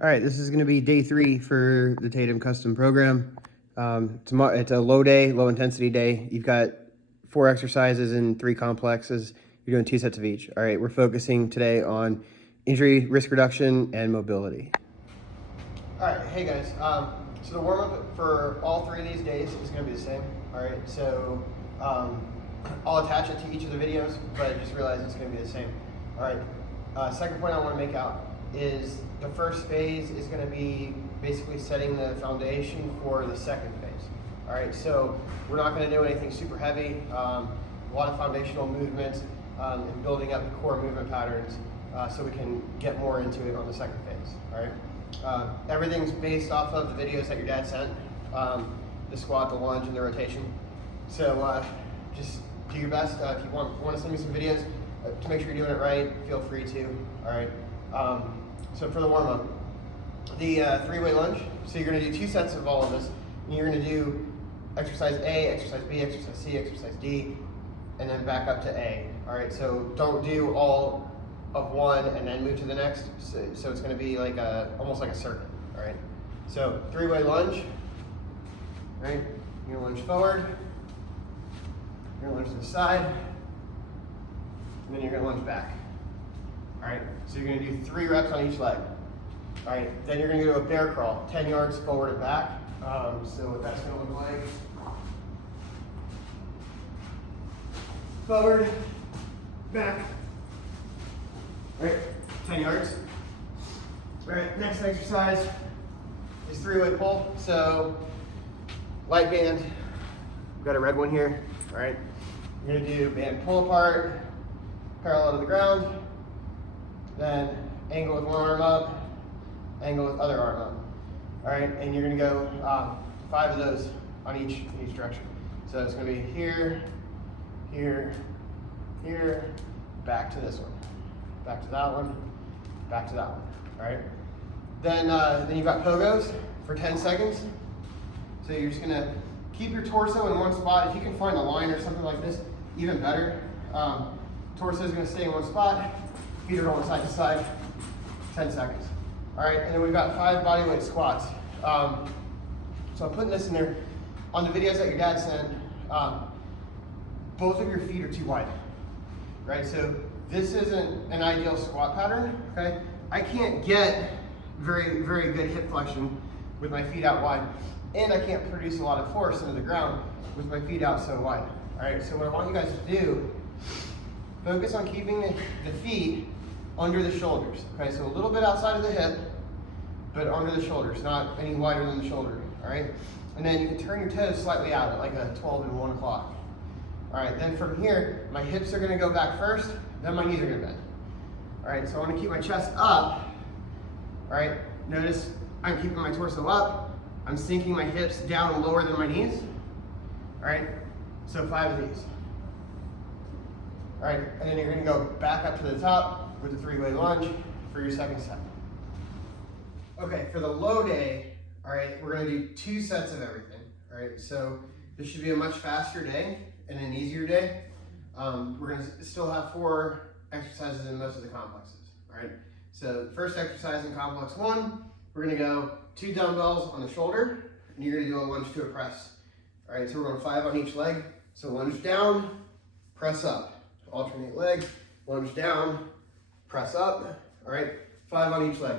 All right, this is going to be day 3 for the Tatum custom program. It's a low day, low intensity day. You've got 4 exercises and 3 complexes. You're doing 2 sets of each. All right, we're focusing today on injury risk reduction and mobility. All right, hey guys. So the warm-up for all 3 of these days is going to be the same. All right, so I'll attach it to each of the videos, but I just realized it's going to be the same. All right, second point I want to make out is the first phase is going to be basically setting the foundation for the second phase. All right, so we're not going to do anything super heavy, a lot of foundational movements and building up the core movement patterns so we can get more into it on the second phase. All right, everything's based off of the videos that your dad sent, the squat, the lunge, and the rotation. So just do your best. If you want to send me some videos to make sure you're doing it right, feel free to. All right. So for the warm-up, the 3-way lunge, so you're going to do 2 sets of all of this, and you're going to do exercise A, exercise B, exercise C, exercise D, and then back up to A. All right, so don't do all of one and then move to the next, so it's going to be like almost like a circuit. All right, so 3-way lunge, right? You're going to lunge forward, you're going to lunge to the side, and then you're going to lunge back. All right, so you're going to do 3 reps on each leg. All right, then you're going to go to a bear crawl, 10 yards forward and back. So what that's going to look like: forward, back. All right, 10 yards. All right, next exercise is 3-way pull. So light band, we've got a red one here. All right, you're going to do band pull apart, parallel to the ground. Then angle with one arm up, angle with other arm up. All right, and you're gonna go 5 of those on each direction. So it's gonna be here, here, here, back to this one, back to that one, back to that one. All right. Then you've got pogos for 10 seconds. So you're just gonna keep your torso in one spot. If you can find a line or something like this, even better. Torso is gonna stay in one spot. Feet are going side to side, 10 seconds. All right, and then we've got 5 bodyweight squats. So I'm putting this in there. On the videos that your dad sent, both of your feet are too wide, right? So this isn't an ideal squat pattern, okay? I can't get very, very good hip flexion with my feet out wide, and I can't produce a lot of force into the ground with my feet out so wide. All right, so what I want you guys to do, focus on keeping the feet under the shoulders. Okay, so a little bit outside of the hip, but under the shoulders, not any wider than the shoulder. All right, and then you can turn your toes slightly out at like a 12 and 1 o'clock. All right, then from here, my hips are going to go back first, then my knees are going to bend. All right, so I want to keep my chest up. All right, notice I'm keeping my torso up. I'm sinking my hips down lower than my knees. All right, so 5 of these. All right, and then you're going to go back up to the top with the 3-way lunge for your second set. Okay, for the low day, all right, we're going to do 2 sets of everything. All right, so this should be a much faster day and an easier day. We're going to still have 4 exercises in most of the complexes. All right, so the first exercise in complex 1, we're going to go 2 dumbbells on the shoulder, and you're going to do a lunge to a press. All right, so we're going 5 on each leg. So lunge down, press up. Alternate leg, lunge down, press up. All right, 5 on each leg.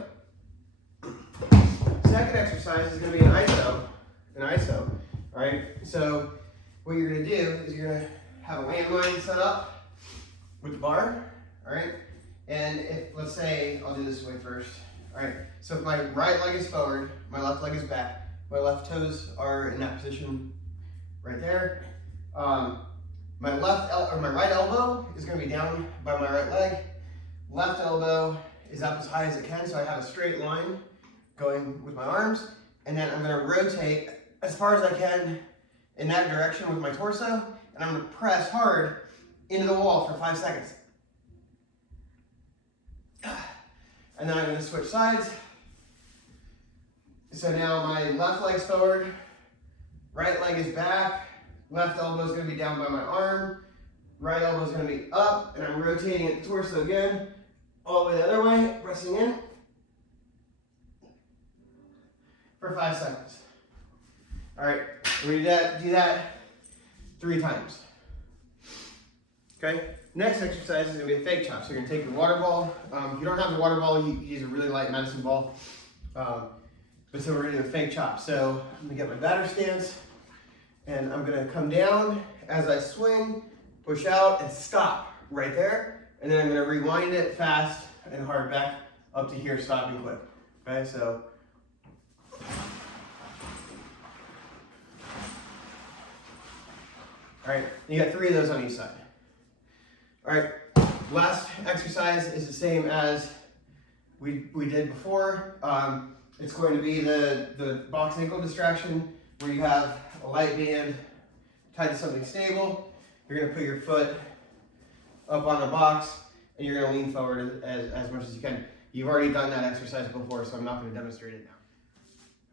Second exercise is going to be an ISO. All right, so what you're going to do is you're going to have a landmine set up with the bar. All right, and if, let's say, I'll do this way first. All right, so if my right leg is forward, my left leg is back, my left toes are in that position right there. My right elbow is going to be down by my right leg. Left elbow is up as high as it can, so I have a straight line going with my arms. And then I'm going to rotate as far as I can in that direction with my torso, and I'm going to press hard into the wall for 5 seconds. And then I'm going to switch sides. So now my left leg's forward, right leg is back. Left elbow is going to be down by my arm. Right elbow is going to be up, and I'm rotating it torso again, all the way the other way, pressing in. for 5 seconds. All right, we're gonna do that 3 times. Okay, next exercise is gonna be a fake chop. So you're gonna take your water ball. If you don't have the water ball, you use a really light medicine ball. But so we're gonna do a fake chop. So I'm gonna get my batter stance, and I'm gonna come down as I swing, push out, and stop right there. And then I'm gonna rewind it fast and hard back up to here, stopping quick. Okay, so. All right, you got 3 of those on each side. All right, last exercise is the same as we did before. It's going to be the box ankle distraction, where you have a light band tied to something stable. You're gonna put your foot up on the box, and you're gonna lean forward as much as you can. You've already done that exercise before, so I'm not gonna demonstrate it now.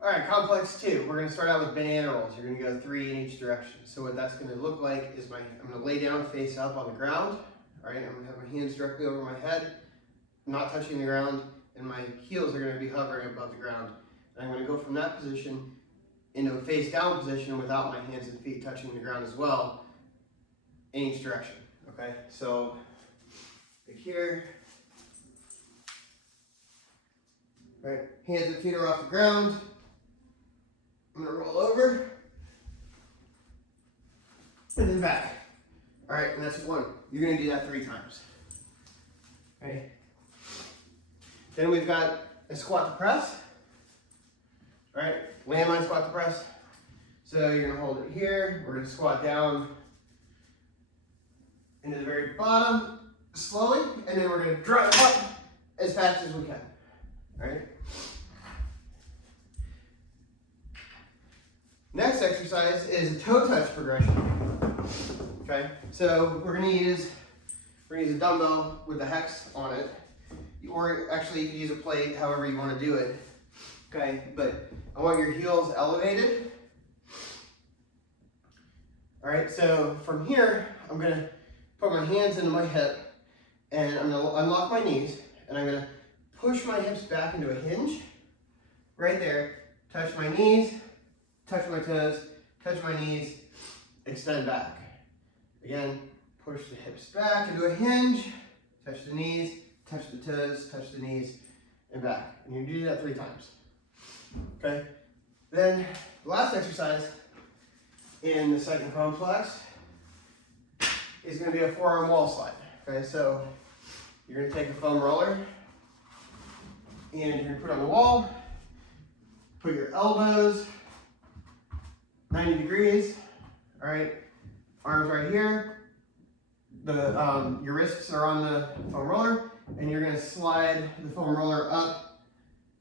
All right, complex 2. We're gonna start out with banana rolls. You're gonna go 3 in each direction. So what that's gonna look like is I'm gonna lay down face up on the ground. All right, I'm gonna have my hands directly over my head, not touching the ground, and my heels are gonna be hovering above the ground. And I'm gonna go from that position into a face down position without my hands and feet touching the ground as well, in each direction, okay? So, right here. All right, hands and feet are off the ground. I'm gonna roll over, and then back. All right, and that's 1. You're gonna do that 3 times. Okay. Then we've got a squat to press. All right, landmine squat to press. So you're gonna hold it here. We're gonna squat down into the very bottom slowly, and then we're gonna drive up as fast as we can. All right. Next exercise is a toe touch progression. Okay, so we're gonna use a dumbbell with the hex on it, or actually you can use a plate, however you want to do it. Okay, but I want your heels elevated. All right, so from here, I'm gonna put my hands into my hip, and I'm gonna unlock my knees, and I'm gonna push my hips back into a hinge, right there, touch my knees, touch my toes, touch my knees, extend back. Again, push the hips back into a hinge, touch the knees, touch the toes, touch the knees, and back. And you do that 3 times. Okay? Then, the last exercise in the second complex is going to be a forearm wall slide. Okay, so you're going to take a foam roller, and you're going to put it on the wall, put your elbows 90 degrees, all right, arms right here, your wrists are on the foam roller, and you're gonna slide the foam roller up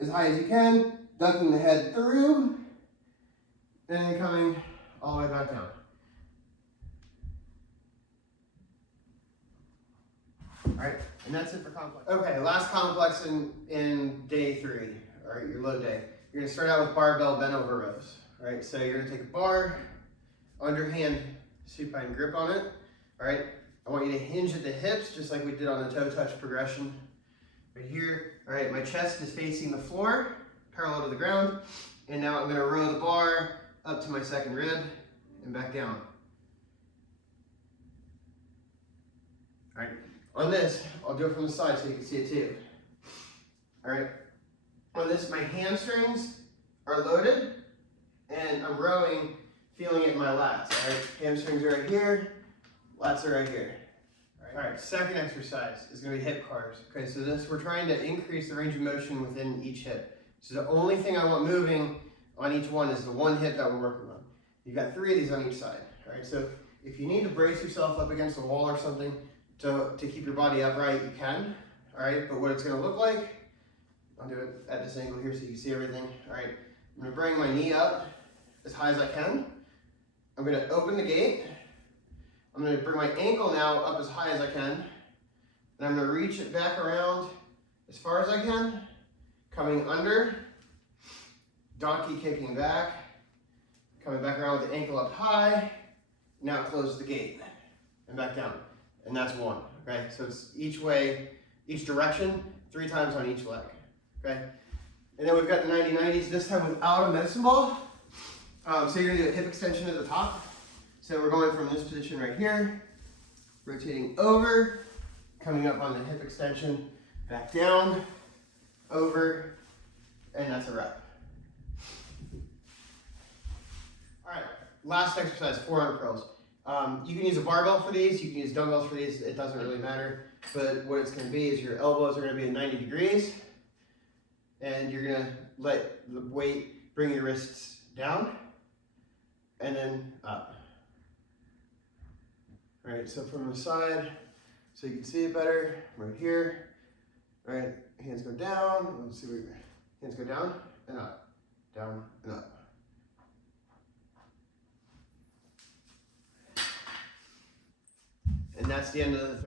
as high as you can, ducking the head through, and then coming all the way back down. All right, and that's it for complex. Okay, last complex in day 3, all right, your load day. You're gonna start out with barbell bent over rows. All right, so you're gonna take a bar, underhand supine grip on it. All right, I want you to hinge at the hips, just like we did on the toe touch progression. Right here, all right, my chest is facing the floor, parallel to the ground. And now I'm gonna row the bar up to my second rib and back down. All right, on this, I'll do it from the side so you can see it too. All right, on this, my hamstrings are loaded, and I'm rowing, feeling it in my lats. All right, hamstrings are right here, lats are right here. All right, second exercise is going to be hip carves. Okay, so we're trying to increase the range of motion within each hip. So the only thing I want moving on each one is the one hip that we're working on. You've got 3 of these on each side. All right, so if you need to brace yourself up against a wall or something to keep your body upright, you can. All right, but what it's going to look like, I'll do it at this angle here so you can see everything. All right, I'm going to bring my knee up as high as I can. I'm going to open the gate. I'm going to bring my ankle now up as high as I can. And I'm going to reach it back around as far as I can, coming under, donkey kicking back, coming back around with the ankle up high. Now close the gate and back down. And that's 1, okay? So it's each way, each direction, 3 times on each leg, okay? And then we've got the 90-90s, this time without a medicine ball. So you're gonna do a hip extension at the top. So we're going from this position right here, rotating over, coming up on the hip extension, back down, over, and that's a rep. All right, last exercise, forearm curls. You can use a barbell for these, you can use dumbbells for these, it doesn't really matter. But what it's gonna be is your elbows are gonna be at 90 degrees, and you're gonna let the weight bring your wrists down, and then up. All right, so from the side, so you can see it better, right here. All right, hands go down, let's see, hands go down and up, down and up. And that's the end of the